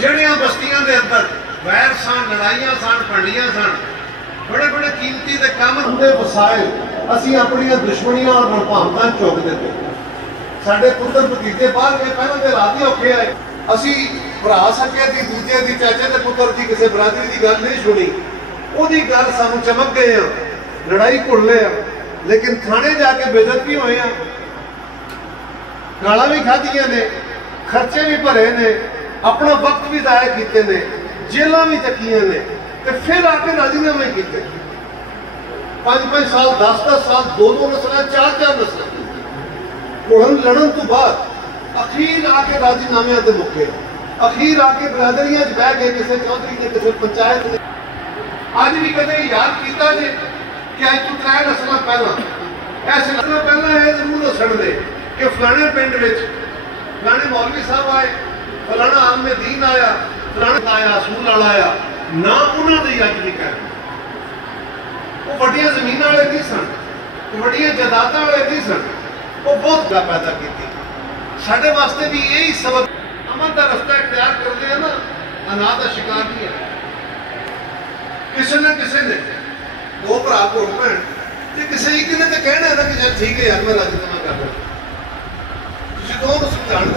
ਜਿਹੜੀਆਂ ਬਸਤੀਆਂ ਦੇ ਅੰਦਰ ਵੈਰ ਸਨ, ਲੜਾਈਆਂ ਸਨ, ਭੰਡੀਆਂ ਸਨ, बड़े बड़े कीमती दे काम हुंदे वसाए असीं अपणियां दुश्मनियां और मनभावनां चुक दित्ते। साडे पुत्तर भतीजे बाहर गए, पहलां ते रात ही औखे आए। असीं भरा सके दी दूजे दी चाचे दे पुत्तर दी किसी बरादरी की गल नहीं सुनी, ओहदी गल सानूं चमक गए हैं, लड़ाई भुल ले। लेकिन थाने जाके बेइज्जत भी होए हैं, गालां भी खाधियां ने, खर्चे भी भरे ने, अपना वक्त भी जाया कीते ने, जेलां भी चकीआं ने, ते फिर आके राजीनामे किए। 5-5 साल 10-10 साल 2-2 नस्ल 4-4 नस्ल हुण लड़न तो बाद अखीर आके राजीनामे ते मुक्के, अखीर आके बरादरियां च बह गए, किसी चौधरी ने, किसी पंचायत ने। अज भी कदे याद किया जे कि अज तो 3 नस्ल पहला ऐसे नस्ल पहला है जरूर दसण दे कि फलाने पिंड विच फलाने मौलवी साहब आए, फलाना आलमे दीन आया, फलाना आया, असूल वाला आया ना। उन्होंने अज नहीं कहना, वो वड्डियां जमीन वाले नहीं सन, वड्डियां जायदादां वाले नहीं सन, वो बहुत गल पैदा की। साडे वास्ते भी यही सबक, अमन का रस्ता इख्तियार करते हैं ना, अनाथ का शिकार नहीं है। किसी ने 2 भरा घोड़ भैन ते किसी एक ने तो कहना है ना कि चल ठीक है यार मैं राजीनामा कर रहा, तुसीं दोनों समझाण